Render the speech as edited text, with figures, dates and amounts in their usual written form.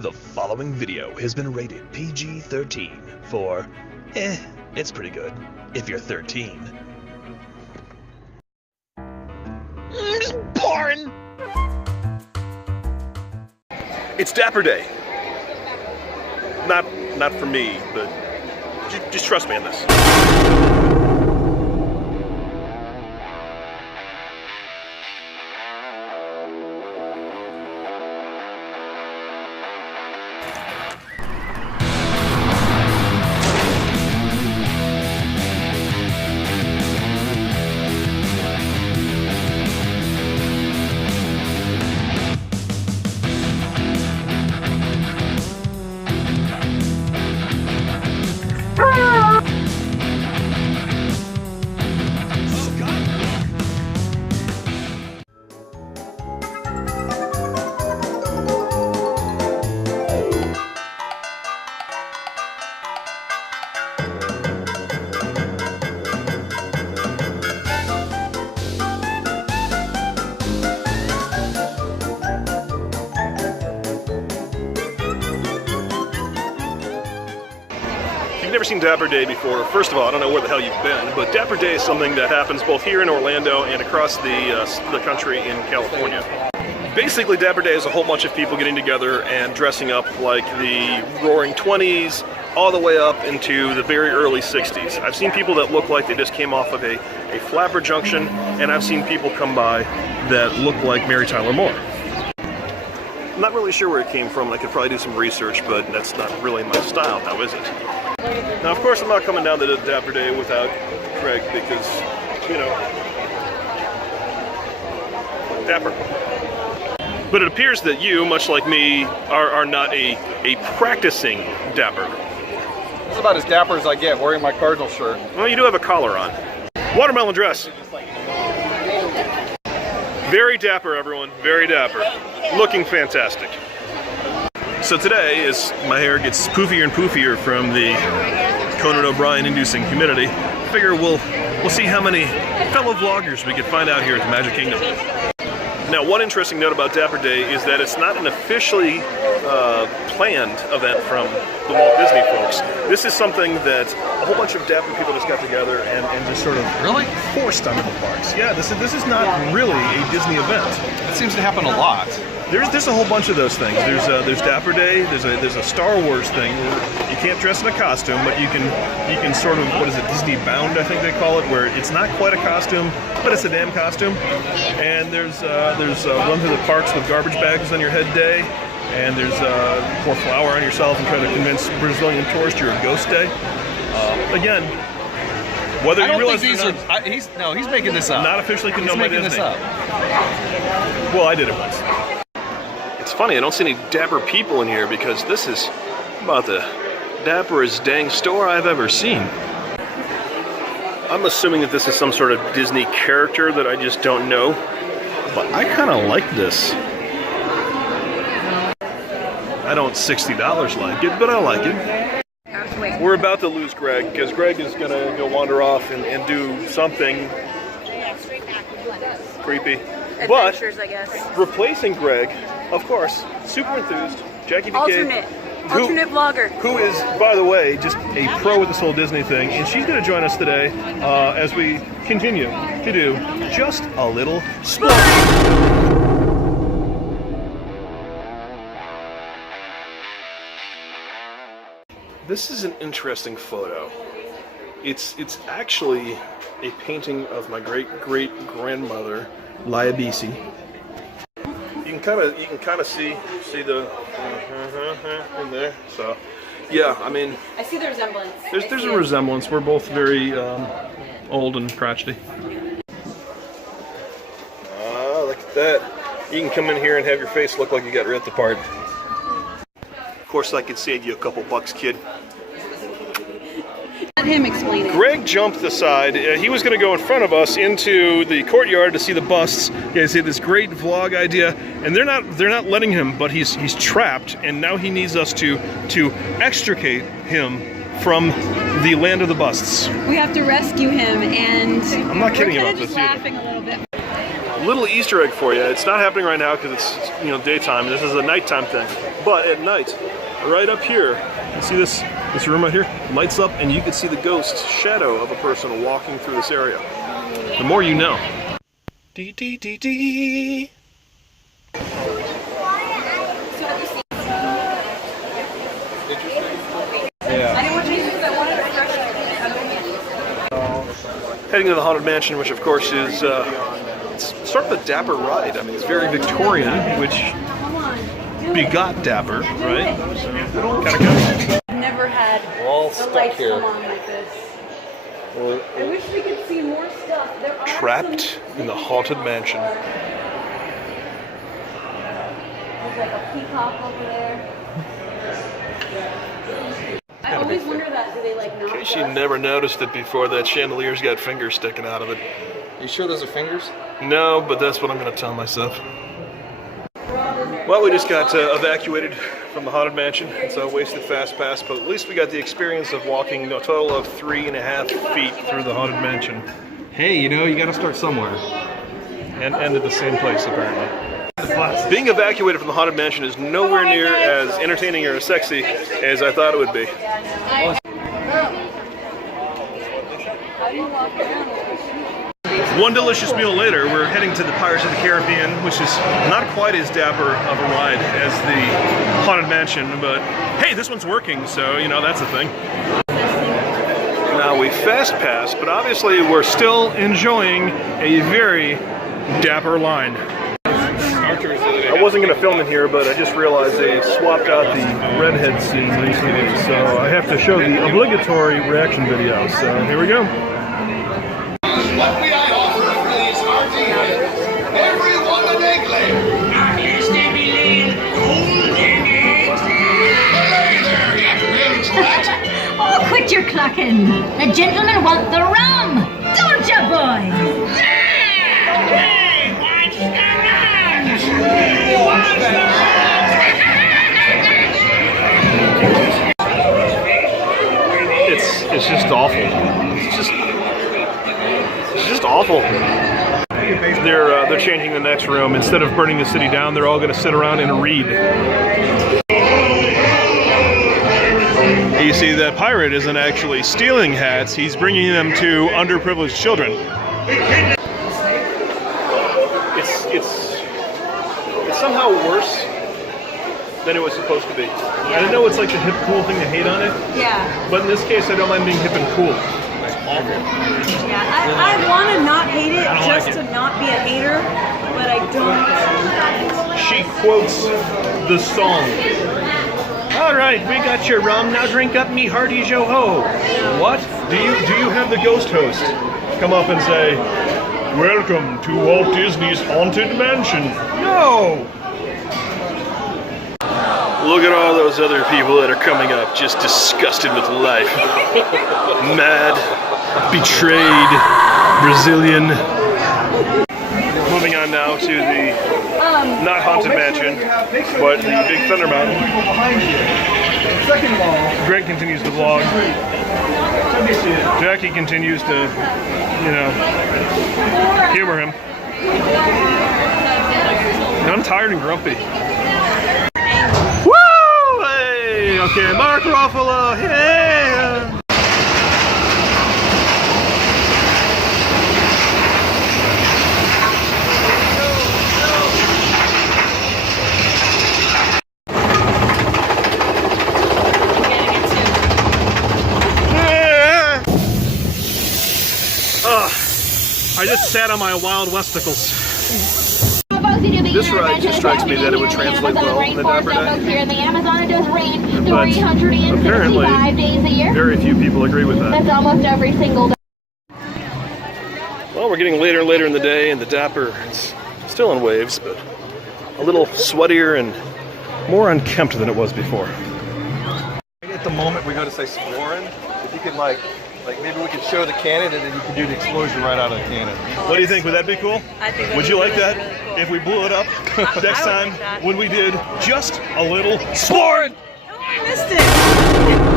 The following video has been rated PG-13 for, it's pretty good, if you're 13. Splorin! It's Dapper Day. Not for me, but just trust me on this. If you've never seen Dapper Day before, first of all, I don't know where the hell you've been, but Dapper Day is something that happens both here in Orlando and across the country in California. Basically, Dapper Day is a whole bunch of people getting together and dressing up like the roaring 20s, all the way up into the very early 60s. I've seen people that look like they just came off of a flapper junction, and I've seen people come by that look like Mary Tyler Moore. I'm not really sure where it came from. I could probably do some research, but that's not really my style, now is it? Now, of course, I'm not coming down to the Dapper Day without Greg because, you know, Dapper. But it appears that you, much like me, are not a practicing Dapper. It's about as dapper as I get, wearing my Cardinal shirt. Well, you do have a collar on. Watermelon dress. Very dapper, everyone. Very dapper. Looking fantastic. So today, as my hair gets poofier and poofier from the Conan O'Brien-inducing humidity, I figure we'll see how many fellow vloggers we can find out here at the Magic Kingdom. Now, one interesting note about Dapper Day is that it's not an officially planned event from the Walt Disney folks. This is something that a whole bunch of Dapper people just got together and just sort of forced onto the parks. Yeah, this is not really a Disney event. It seems to happen a lot. There's a whole bunch of those things. There's Dapper Day. There's a Star Wars thing where you can't dress in a costume, but you can sort of, what is it, Disney bound, I think they call it, where it's not quite a costume, but it's a damn costume. And there's run through the parks with garbage bags on your head day, and there's pour flour on yourself and try to convince Brazilian tourists you're a ghost day. Again, whether you realize it or not, he's making this up. Not officially condoned by Disney. He's making this up. Well, I did it once. It's funny, I don't see any dapper people in here because this is about the dapperest dang store I've ever seen. I'm assuming that this is some sort of Disney character that I just don't know, but I kind of like this. I don't $60 like it, but I like it. We're about to lose Greg because Greg is going to go wander off and do something creepy. Adventures, I guess. Replacing Greg, of course, Super Enthused, Jackie DK. Alternate vlogger. Who is, by the way, just a pro with this whole Disney thing, and she's going to join us today as we continue to do just a little Splorin. This is an interesting photo. It's actually a painting of my great-great-grandmother, Liabisi. You can kind of see the in there. So, yeah, I mean, I see the resemblance. There's a resemblance. We're both very old and crotchety. Ah, look at that. You can come in here and have your face look like you got ripped apart. Of course, I could save you a couple bucks, kid. Let him explain it. Greg jumped the side. He was going to go in front of us into the courtyard to see the busts. He had this great vlog idea, and they're not letting him. But he's trapped, and now he needs us to extricate him from the land of the busts. We have to rescue him, and I'm not kidding we're about just this laughing either. a little bit. Little Easter egg for you. It's not happening right now because it's daytime. This is a nighttime thing. But at night, right up here, you see this room right here? Lights up and you can see the ghost shadow of a person walking through this area. The more you know. Dee dee dee dee. Heading to the Haunted Mansion, which of course is it's sort of a Dapper ride. I mean, it's very Victorian, which begot Dapper, right? So, kind of good. I've never had We're all the stuck lights here. come on like this. I wish we could see more stuff. There are Trapped in the Haunted Mansion. There's like a peacock over there. I always wonder that. Do they like knock In case you dust? never noticed it before, that chandelier's got fingers sticking out of it. You sure those are fingers? No, but that's what I'm going to tell myself. Well, we just got evacuated from the Haunted Mansion. It's a wasted fast pass, but at least we got the experience of walking a total of 3.5 feet through the Haunted Mansion. Hey, you got to start somewhere. And end at the same place, apparently. Being evacuated from the Haunted Mansion is nowhere near as entertaining or as sexy as I thought it would be. One delicious meal later, we're heading to the Pirates of the Caribbean, which is not quite as dapper of a ride as the Haunted Mansion, but hey, this one's working, so, that's a thing. Now, we fast passed, but obviously we're still enjoying a very dapper line. I wasn't going to film in here, but I just realized they swapped out the Redhead Scene recently, so I have to show the obligatory reaction video, so here we go. What may I offer for these hearty everyone an egg layer? At least they be laying golden eggs. Belay there, you bilge rat. Oh, quit your clucking. The gentlemen want the rum. Don't ya, boys? Hey, what's the lunch? What's the It's just awful. It's just awful. They're changing the next room. Instead of burning the city down, they're all going to sit around and read. You see, that pirate isn't actually stealing hats. He's bringing them to underprivileged children. It's somehow worse than it was supposed to be. I know it's like the hip, cool thing to hate on it. Yeah. But in this case, I don't mind being hip and cool. Yeah. I want to not hate it just to not be a hater, but I don't. She quotes the song. All right, we got your rum. Now drink up me hearty yo-ho. What? Do you have the ghost host come up and say, "Welcome to Walt Disney's Haunted Mansion"? No. Look at all those other people that are coming up, just disgusted with life. Mad, betrayed, Brazilian. Moving on now to the not Haunted Mansion, but the Big Thunder Mountain. Greg continues to vlog. Jackie continues to, humor him. I'm tired and grumpy. Woo! Hey! Okay, Mark Ruffalo, yeah! I just sat on my wild westicles. This ride just strikes me that it would translate well in the Dapper Day. But apparently, very few people agree with that. That's almost every single day. Well, we're getting later and later in the day, and the Dapper is still in waves, but a little sweatier and more unkempt than it was before. At the moment we go to say Splorin, if you could like maybe we could show the cannon and then you could do the explosion right out of the cannon. What do you think? Would that be cool? I think Would you like that really cool. if we blew it up next I would time like that. when we did just a little Splorin? Oh, I missed it.